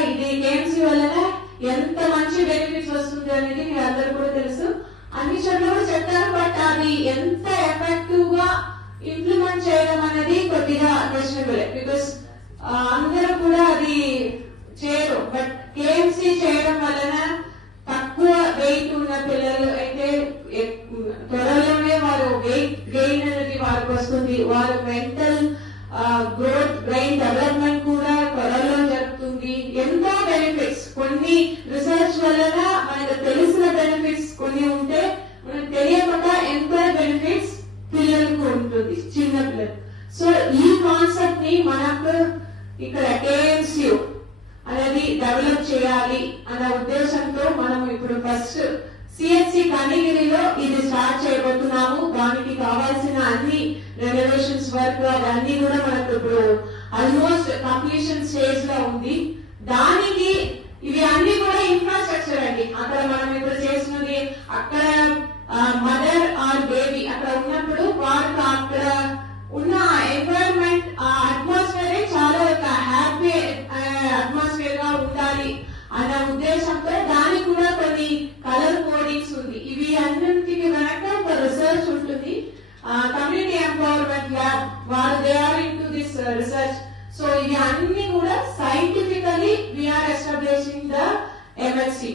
Actual ఇది వలన ఎంత మంచి బెనిఫిట్స్ వస్తుంది అనేది మీరు అందరూ కూడా తెలుసు. అన్ని చోట్ల కూడా చెప్తారు బట్ అది ఎంత ఎఫెక్టివ్గా ఇంప్లిమెంట్ చేయడం అనేది కొద్దిగా క్వశ్చనబుల్ బికాస్ అందరూ కూడా అది చేయరు. బట్ కేఎంసీ చేయడం వలన తక్కువ వెయిట్ ఉన్న పిల్లలు అయితే త్వరలోనే వారు వెయిట్ గెయిన్ అనేది వారికి వస్తుంది. వారు మెంటల్ గ్రోత్ బ్రెయిన్ డెవలప్మెంట్ ఉంటుంది చిన్న పిల్లలు సో ఈ కాన్సెప్ట్ని మనకు ఇక్కడ కేఎంసీ అనేది డెవలప్ చేయాలి అన్న ఉద్దేశంతో మనం ఇప్పుడు ఫస్ట్ సిఎస్సి కనిగిరిలో ఇది స్టార్ట్ చేయబోతున్నాము. దానికి కావాల్సిన అన్ని రెనోవేషన్స్ వర్క్ అవన్నీ కూడా మనకు ఇప్పుడు ఆల్మోస్ట్ కంప్లీషన్ స్టేజ్లో ఉంది. దానికి ఇవి అన్ని కూడా ఇన్ఫ్రాస్ట్రక్చర్ అండి. ఉద్దేశంతో దానికి కూడా కొన్ని కలర్ కోడింగ్స్ ఉంది. ఇవి అన్నింటికి వెనక ఒక రీసెర్చ్ ఉంటుంది. కమ్యూనిటీ ఎంపవర్మెంట్ ల్యాబ్ వాళ్ళు they are in to this research so ఇవి అన్ని కూడా scientifically we are establishing the MSc